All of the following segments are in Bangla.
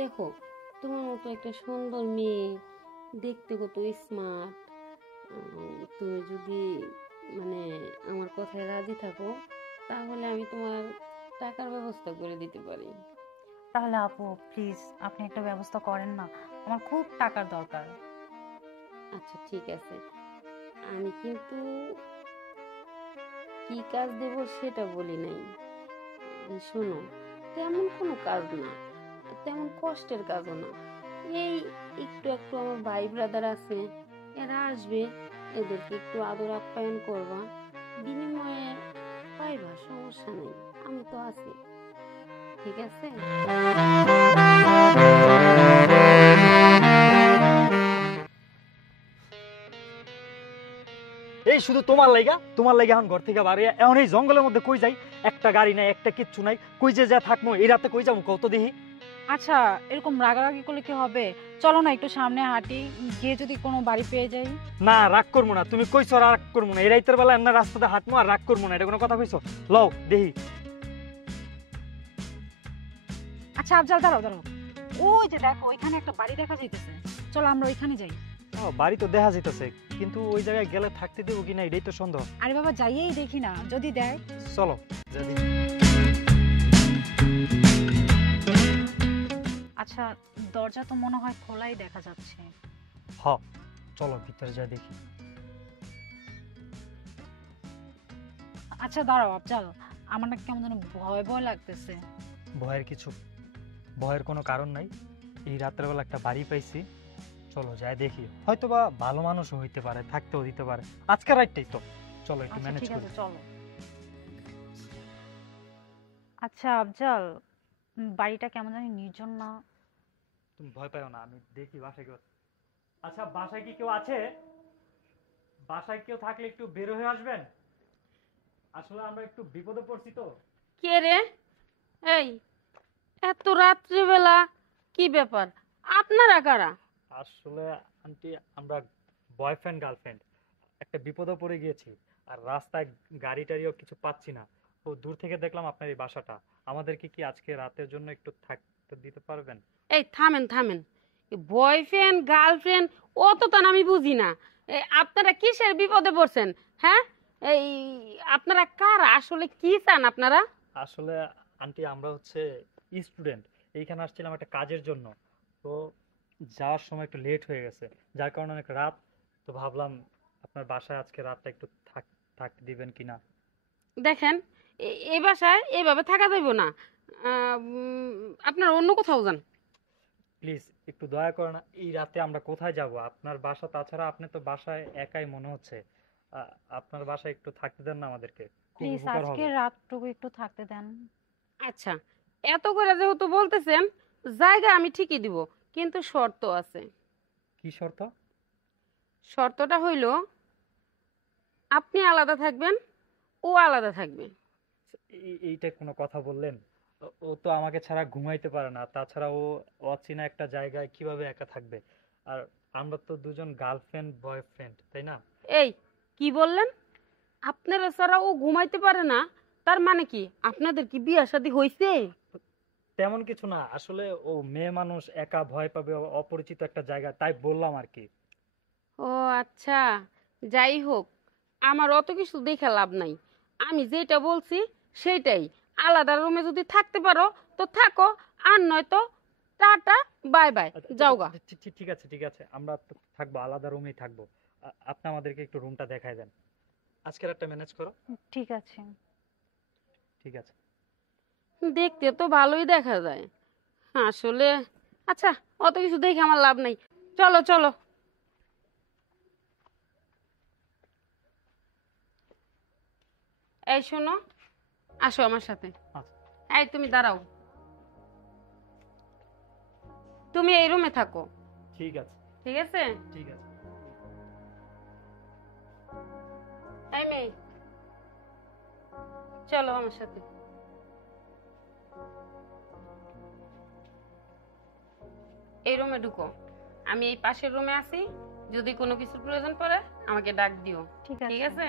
দেখো, তোমার মতো একটা সুন্দর মেয়ে, দেখতে কত স্মার্ট। তুমি যদি মানে আমার কথায় রাজি থাকো, তাহলে আমি তোমার টাকার ব্যবস্থা করে দিতে পারি। তাহলে আপু প্লিজ আপনি একটা ব্যবস্থা করেন না, আমার খুব টাকার দরকার। আচ্ছা ঠিক আছে, আমি কিন্তু কি কাজ দেব সেটা বলি নাই। শোনো, তেমন কোনো কাজ না, তেমন কষ্টের কাজও না। এই একটু একটু আমার ভাই ব্রাদার আছে, এরা আসবে, এদেরকে একটু আদর আপ্যায়ন করবা, বিনিময়ে পাইবা, সমস্যা নেই, আমি তো আছি। ঠিক আছে? এই শুধু তোমার লাইগা এখন ঘর থেকে বাড়ি এখন এই জঙ্গলের মধ্যে কই যাই? একটা গাড়ি নাই, একটা কিচ্ছু নাই, কই যে যা থাকবো এই রাতে কই যাবো কত দেখি? আচ্ছা এরকম রাগারাগি করলে কি হবে? চলো না একটু সামনে হাঁটি, গিয়ে যদি কোনো বাড়ি পেয়ে যাই। না রাগ করবো না, তুমি কইছো রাগ করবো না, এই রাইতের বেলা এমন রাস্তাতে হাঁটবো আর রাগ করবো না, এটা কোনো কথা কইছো? লও দেখি। আচ্ছা আফজাল দাঁড়াও দাঁড়াও, ওই যে দেখো ওইখানে একটা বাড়ি দেখা যাইতেছে, চলো আমরা ওইখানে যাই। বাড়ি তো দেখা যাইতেছে, কিন্তু ওই জায়গায় গেলে থাকতে দেবো কিনা এটাই তো সন্দেহ। আরে বাবা যাইয়েই দেখি না, যদি দেয়। চলো যা দেখি। আচ্ছা দরজা তো মনে হয় খোলাই দেখা যাচ্ছে। হ, চলো ভিতরে যা দেখি। আচ্ছা দাঁড়াও আফজাল, আমার না কেমন যেন ভয় ভয় লাগতেছে। ভয়ের কোনো কারণ নাই, এই রাতের বেলা একটা বাড়ি পাইছি, চলো যাই দেখি, হয়তো বা ভালো মানুষও হইতে পারে, থাকতেও দিতে পারে, আজকে রাতটাই তো, চলো একটু আচ্ছা ম্যানেজ ঠিক করি। আছে চলো। আচ্ছা আফজাল, বাড়িটা কেমন জানি নির্জন না? তুমি ভয় পাও না, আমি দেখি বাসায় কেউ। আচ্ছা বাসায় কি কেউ আছে? বাসায় কেউ থাকলে একটু বের হয়ে আসবেন, আসলে আমরা একটু বিপদে পড়ছি তো। কে রে? এই এত রাত্রিবেলা, কি ব্যাপার? আপনারা কারা? আসলে আন্টি আমরা বয়ফ্রেন্ড গার্লফ্রেন্ড, একটা বিপদে পড়ে গিয়েছি, আর রাস্তায় গাড়ি টাড়িও কিছু পাচ্ছি না, তো দূর থেকে দেখলাম আপনার এই বাসাটা, আমাদেরকে কি আজকে রাতের জন্য একটু থাকতে দিতে পারবেন? এই থামেন থামেন, বয়ফ্রেন্ড গার্লফ্রেন্ড অত তো আমি বুঝি না। আপনারা কিসের বিপদে পড়ছেন? হ্যাঁ, এই আপনারা কারা, আসলে কি চান আপনারা? আসলে আন্টি আমরা হচ্ছে স্টুডেন্ট, এইখানে আসছিলাম একটা কাজের জন্য, তো যাওয়ার সময় একটু লেট হয়ে গেছে, যার কারণে অনেক রাত, তো ভাবলাম আপনার বাসায় আজকে রাতটা একটু থাকতে দিবেন কিনা। দেখেন, এই বাসায় এইভাবে থাকা যাইব না। আপনারা অন্য কোথাও যান। প্লিজ একটু দয়া করে না, এই রাতে আমরা কোথায় যাব? আপনার বাসা, তাছাড়া আপনি তো বাসায় একাই মনে হচ্ছে, আপনার বাসায় একটু থাকতে দেন না আমাদেরকে, খুব প্লিজ উপকার আজকে হবে। রাতটুকু একটু থাকতে দেন। আচ্ছা, এত করে যেহেতু বলতেছেন, জায়গা আমি ঠিকই দিব, কিন্তু শর্ত আছে। কি শর্ত? শর্তটা হইল, আপনি আলাদা থাকবেন, ও আলাদা থাকবে। এইটা কোনো কথা বললেন? ও তো আমাকে ছাড়া ঘুমাইতে পারে না, তাছাড়া ও অচেনা একটা জায়গায় কিভাবে একা থাকবে? আর আমরা তো দুজন গার্লফ্রেন্ড বয়ফ্রেন্ড, তাই না? এই কি বললেন? আপনারা ছাড়া ও ঘুমাইতে পারে না? তার মানে কি আপনাদের কি বিয়ে শাদী হইছে? তেমন কিছু না, আসলে ও মেয়ে মানুষ, একা ভয় পাবে, অপরিচিত একটা জায়গা, তাই বললাম আর কি। ও আচ্ছা, যাই হোক, আমার অত কিছু দেখে লাভ নাই। আমি যেটা বলছি সেইটাই। আলাদা রুমে যদি থাকতে পারো তো থাকো, আর নয়তো টাটা, বাই বাই, আচ্ছা, যাওগা। ঠিক আছে ঠিক আছে, আমরা তো থাকবো, আলাদা রুমেই থাকবো। আপনি আমাদেরকে একটু রুমটা দেখাই দেন, আজকের একটা ম্যানেজ করো। ঠিক আছে। ঠিক আছে। দেখতে তো ভালোই দেখা যায় আসলে। আচ্ছা, অত কিছু দেখে আমার লাভ নাই, চলো চলো। এই শোনো, আসো আমার সাথে। আচ্ছা এই তুমি দাঁড়াও, তুমি এই রুমে থাকো। ঠিক আছে। ঠিক আছে? ঠিক আছে। এই মেয়ে, চলো আমার সাথে। এই রুমে ঢুকো, আমি এই পাশের রুমে আছি, যদি কোনো কিছুর প্রয়োজন পড়ে আমাকে ডাক দিও। ঠিক ঠিক আছে। আছে?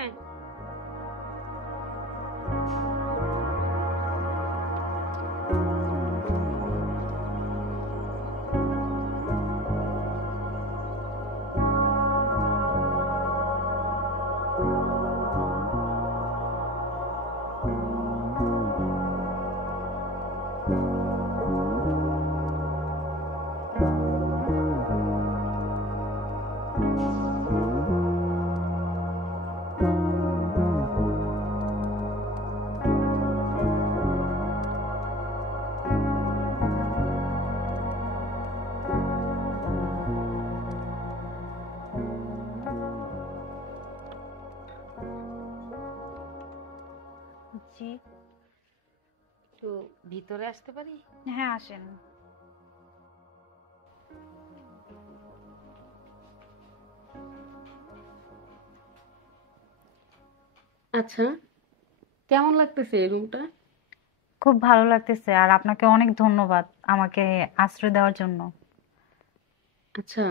ভিতরে আসতে পারি? হ্যাঁ, আসেন। আচ্ছা, কেমন লাগতেছে এই রুমটা? খুব ভালো লাগতেছে, আর আপনাকে অনেক ধন্যবাদ আমাকে আশ্রয় দেওয়ার জন্য। আচ্ছা,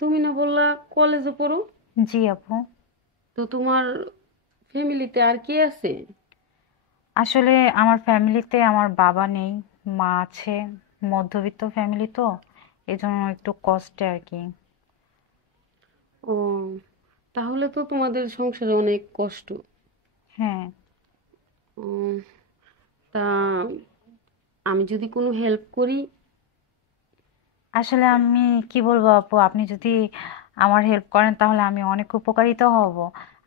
তুমি না বললা কলেজে পড়ো? জি আপু। তো তোমার ফ্যামিলিতে আর কে আছে? আসলে আমার ফ্যামিলিতে আমার বাবা নেই, মা আছে। মধ্যবিত্ত ফ্যামিলি তো, এজন্য একটু কষ্টে আর কি। ও, তাহলে তো তোমাদের সংসারে অনেক কষ্ট। হ্যাঁ। উম, তা আমি যদি কোনো হেল্প করি? আসলে আমি কি বলবো আপু, আপনি যদি আমার হেল্প করেন তাহলে আমি অনেক উপকারিত হব।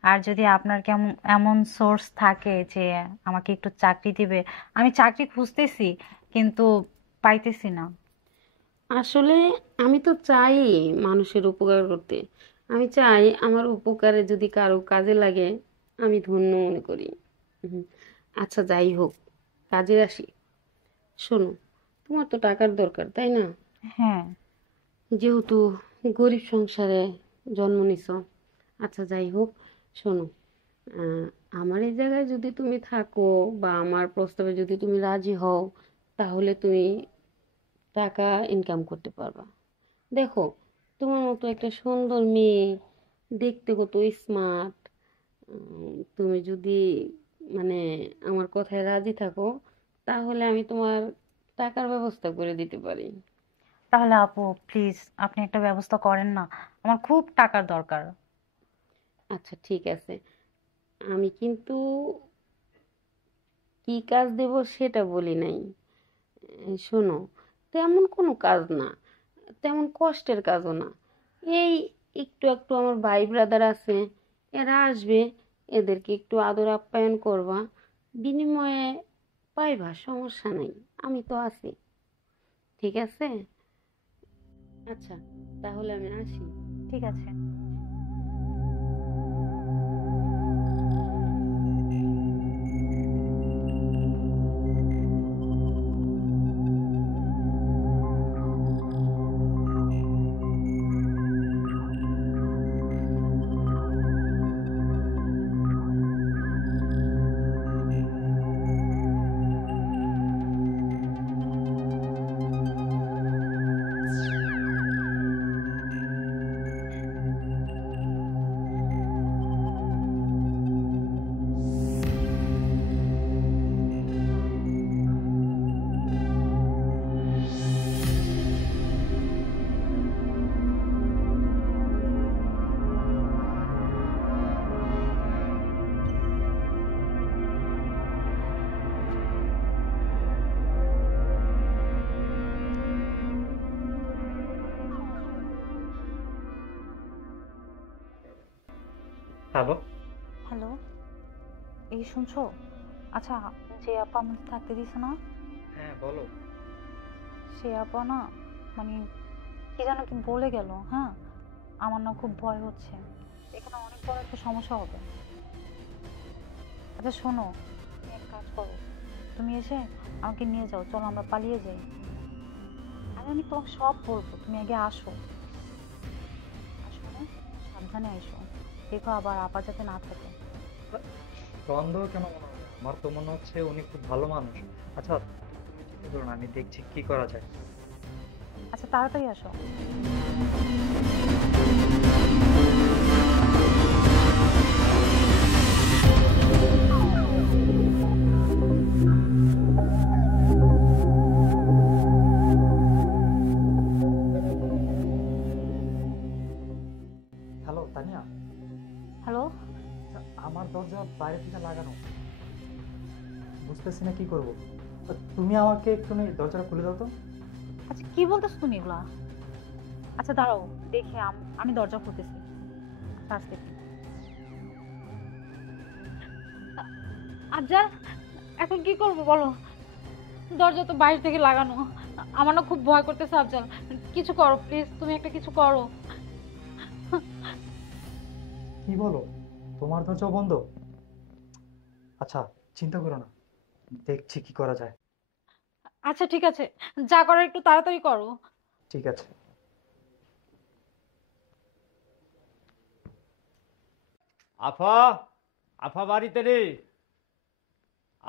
আর যদি আপনার কেমন এমন সোর্স থাকে যে আমাকে একটু চাকরি দিবে, আমি চাকরি খুঁজতেছি কিন্তু পাইতেছি না। আসলে আমি তো চাই মানুষের উপকার করতে। আমি চাই আমার উপকারে যদি কারো কাজে লাগে আমি ধন্য মনে করি। হুম, আচ্ছা যাই হোক, কাজে আসি। শোনো, তোমার তো টাকার দরকার, তাই না? হ্যাঁ। যেহেতু গরিব সংসারে জন্ম নিছো। আচ্ছা যাই হোক, শোনো, আহ, আমার এই জায়গায় যদি তুমি থাকো বা আমার প্রস্তাবে যদি তুমি রাজি হও, তাহলে তুমি টাকা ইনকাম করতে পারবা। দেখো, তোমার মতো একটা সুন্দর মেয়ে, দেখতে কত স্মার্ট, তুমি যদি মানে আমার কথায় রাজি থাকো, তাহলে আমি তোমার টাকার ব্যবস্থা করে দিতে পারি। তাহলে আপু প্লিজ আপনি একটা ব্যবস্থা করেন না, আমার খুব টাকার দরকার। আচ্ছা ঠিক আছে, আমি কিন্তু কি কাজ দেব সেটা বলি নাই। শোনো, তেমন কোনো কাজ না, তেমন কষ্টের কাজও না। এই একটু একটু আমার ভাই ব্রাদার আছে, এরা আসবে, এদেরকে একটু আদর আপ্যায়ন করবা, বিনিময়ে পাইবা, সমস্যা নাই, আমি তো আছি। ঠিক আছে? আচ্ছা, তাহলে আমি আসি। ঠিক আছে। হ্যালো। হ্যালো, এই শুনছো? আচ্ছা, যে আপা আমাদের থাকতে দিছে না, হ্যাঁ বলো। সে আপা না, মানে কি যেন কি বলে গেল। হ্যাঁ, আমার না খুব ভয় হচ্ছে, এখানে অনেক বড় একটা সমস্যা হবে। আচ্ছা শোনো, তুমি এক কাজ করো, তুমি এসে আমাকে নিয়ে যাও, চলো আমরা পালিয়ে যাই। আরে আমি তোমাকে সব বলবো, তুমি আগে আসো। আসো না, সাবধানে এসো, দেখো আবার আপা যাতে না থাকে। সন্দেহ কেন মনে হবে? আমার তো মনে হচ্ছে উনি খুব ভালো মানুষ। আচ্ছা, তুমি চিন্তা করো না, আমি দেখছি কি করা যায়। আচ্ছা তাড়াতাড়ি আসো। হ্যালো তানিয়া। হ্যালো। আচ্ছা, আমার দরজা বাইরে থেকে লাগানো, বুঝতেছি না কি করব। তুমি আমাকে একটু দরজাটা খুলে দাও তো। আচ্ছা কি বলতেছো তুমি এগুলা? আচ্ছা দাঁড়াও, দেখি আমি দরজা খুলতেছি। ফার্স্ট দেখি। আচ্ছা, এখন কি করবো বলো? দরজা তো বাইরে থেকে লাগানো, আমার না খুব ভয় করতেছে। আফজাল, কিছু করো প্লিজ, তুমি একটা কিছু করো। কি বলো, তোমার দরজা বন্ধ? আচ্ছা, চিন্তা করো না, দেখছি কি করা যায়। আচ্ছা ঠিক আছে, যা করো একটু তাড়াতাড়ি করো। ঠিক আছে। আফা, আফা বাড়িতে রে?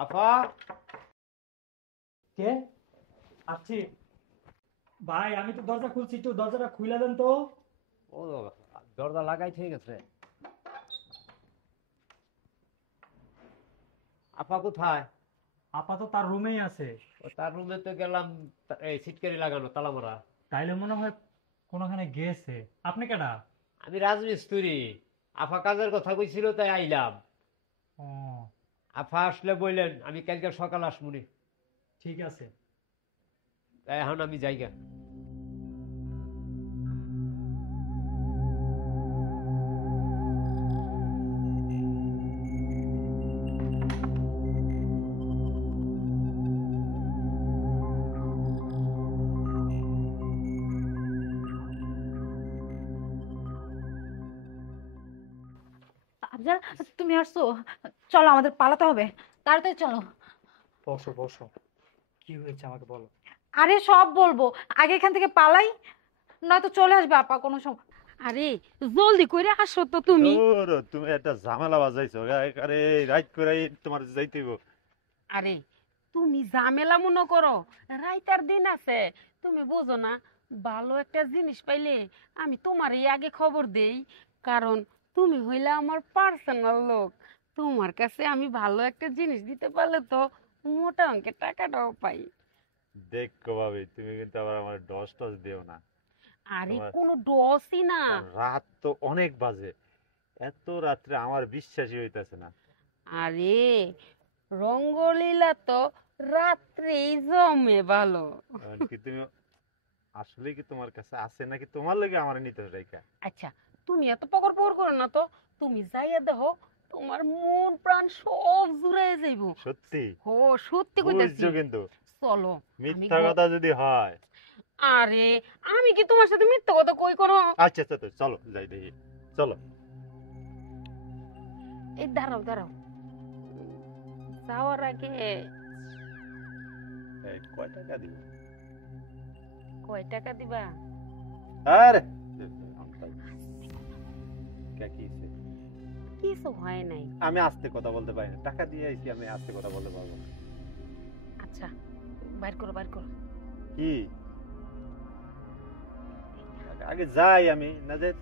আফা, কে? আছি ভাই, আমি তো দরজা খুলছি, একটু দরজাটা খুলে দেন তো। ও দরজা লাগাই ঠিক আছে। আফা কোথায়? আপাতত তার রুমেই আছে। ও তার রুমে তো গেলাম, এই সিটকারি লাগানো তালা মারা। তাইলে মনে হয় কোনোখানে গেছে। আপনি কেডা? আমি রাজমিস্ত্রি। আফা কাজের কথা কইছিল তাই আইলাম। ও আফা আসলে বললেন আমি কালকে সকাল আসমুনি। ঠিক আছে। তাই এখন আমি যাইগা। আফজাল, তুমি আসছো? চলো আমাদের পালাতে হবে, তাড়াতাড়ি চলো। বসো বসো, কি হয়েছে আমাকে বলো। আরে সব বলবো, আগে এখান থেকে পালাই, নয়তো চলে আসবে আপা কোনো সময়। আরে জলদি করে আসো তো তুমি। ধুর, তুমি একটা ঝামেলা বাজাইছো। আরে রাইট করে তোমার যাইতে হইবো। আরে তুমি ঝামেলা মনে করো, রাইতার দিন আছে, তুমি বোঝো না? ভালো একটা জিনিস পাইলে আমি তোমারই আগে খবর দেই, কারণ তুমি হইলে আমার পার্সোনাল লোক। তোমার কাছে আমি ভালো একটা জিনিস দিতে পারলে তো মোটা অঙ্কের টাকাটাও পাই। দেখো ভাবি, তুমি কিন্তু আবার আমার ডস টস দিও না। আরে তোমার কোনো ডসই না। কারণ রাত তো অনেক বাজে, এত রাত্রে আমার বিশ্বাসই হইতাছে না। আরে রঙ্গলীলা তো রাত্রেই জমে ভালো। এমনকি তুমি আসলে কি তোমার কাছে আছে নাকি তোমার লাগে আমার নিতে রাইকা? আচ্ছা, তুমি এত পকর পকর করো না তো, তুমি যাইয়া দেখো, তোমার মন প্রাণ সব জুড়াই যাইব। সত্যি? ও সত্যি কইতাছি। বুঝছো কিন্তু চলো। আমি মিথ্যা কথা যদি হয়। আরে আমি কি তোমার সাথে মিথ্যা কথা কই করো? আচ্ছা আচ্ছা, তো চলো যাই দেখি, চলো। এই দাঁড়াও দাঁড়াও, যাওয়ার আগে এই কয় টাকা দিব? কয় টাকা দিবা? আরে কি হইছে? কিছু হয় নাই। আমি আস্তে কথা বলতে পারি না, টাকা দিয়ে আইছি, আমি আস্তে কথা বলতে পারবো না। আচ্ছা বাইর করো বাইর করো। কি আগে যাই আমি, না যাই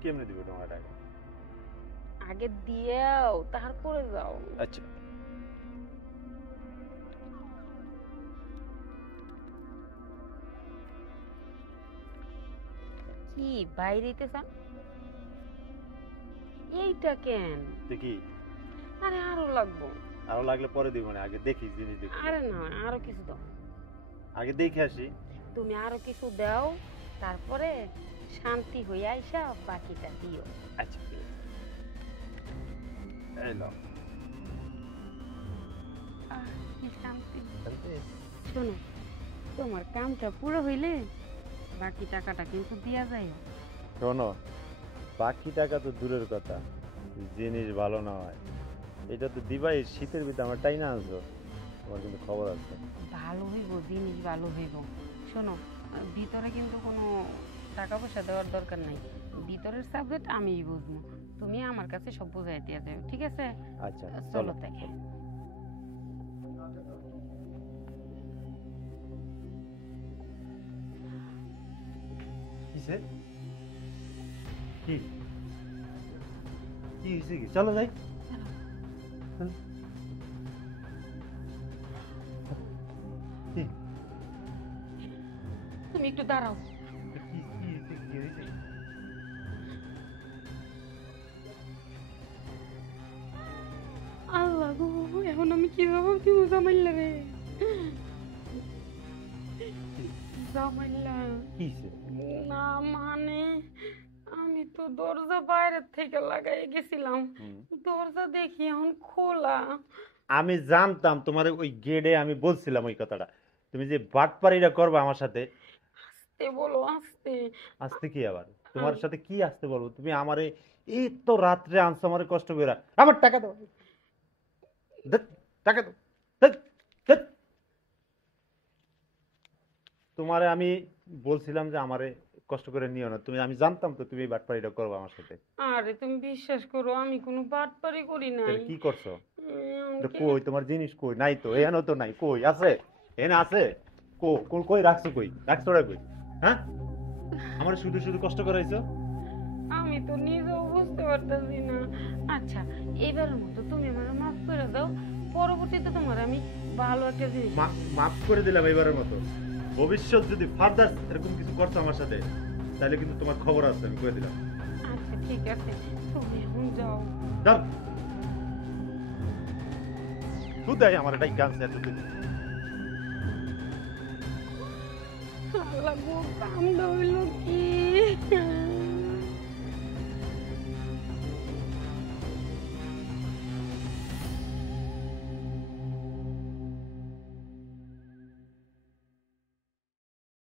কেমনে দিব তোমার টাকা? আগে দিয়েও তারপরে যাও। আচ্ছা কি বাইরেতে চান? এইটা কেন? দেখি, আরে আরো লাগবো। আরো লাগলে পরে দিব, না আগে দেখি জিনিস দেখি। আরে না, আরো কিছু দাও। আগে দেখে আসি। তুমি আরো কিছু দাও, তারপরে শান্তি হইয়া আইসা বাকিটা দিও। আচ্ছা ঠিক আছে। এই নাও। কি শান্তি। শোনো, তোমার কামটা পুরো হইলে বাকি টাকাটা কিন্তু দিয়া যায়। শোনো, বাকি টাকা তো দূরের কথা, জিনিস ভালো না হয় এটা তো দিবাই। শীতের ভিতরে আমার টাই না আনছো, তোমার কিন্তু খবর আছে। ভালো হইব, জিনিস ভালো হইব। শোনো, ভিতরে কিন্তু কোনো টাকা পয়সা দেওয়ার দরকার নাই। ভিতরের সাবজেক্ট আমিই বুঝবো, তুমি আমার কাছে সব বুঝাই দিয়া যাবে, ঠিক আছে? আচ্ছা চলো তাই। কিসে কি কি হয়েছে? কি চলো যাই। কি তুমি একটু দাঁড়াও। কি হয়েছে? কি হয়েছে? আল্লাহ গো, এখন আমি কিভাবে দিব জামাইল্লা রে? জামাইল্লা কি হয়েছে? না মানে, আমি তো দরজা বাইরের থেকে লাগাই গেছিলাম, দরজা দেখি এখন খোলা। আমি জানতাম তোমার ওই গেটে, আমি বলছিলাম ওই কথাটা। তুমি যে বাটপাড়িটা করবে আমার সাথে। আস্তে বলো আস্তে। আসতে কি আবার তোমার সাথে কি আসতে বলবো? তুমি আমারে এই তো রাত্রে আনছো, আমারে কষ্ট করে। আমার টাকা দাও, ধ্যাৎ, টাকা দাও, ধ্যাৎ, ধ্যাৎ। তোমারে আমি বলছিলাম যে আমারে কষ্ট করে নিও না, তুমি, আমি জানতাম তো তুমি এই বাটপাড়িটা করবে আমার সাথে। আরে তুমি বিশ্বাস করো আমি কোনো বাটপারি করি নাই। তাহলে কি করছো? তো আমাকে- কই তোমার জিনিস কই? নাই তো, এখানেও তো নাই। কই আছে? এখানে আছে? কই রাখছো? রাখছো কই? হ্যাঁ, আমার শুধু শুধু কষ্ট করাইছো। আমি তো নিজেও বুঝতে পারতেছি না। আচ্ছা, এবারের মতো তুমি আমার মাফ করে দাও, পরবর্তীতে তোমার আমি ভালো একটা জিনিস মাফ করে দিলাম এবারের মতো। ভবিষ্যৎ যদি ফার্দার এরকম কিছু করছো আমার সাথে, তাহলে কিন্তু তোমার খবর আছে, আমি করে দিলাম। আচ্ছা ঠিক আছে, তুমি এখন যাও। যাও। শুধাই আমার এটাই গান শেষ হতে। আল্লাহ গো, কামড় হইল কি?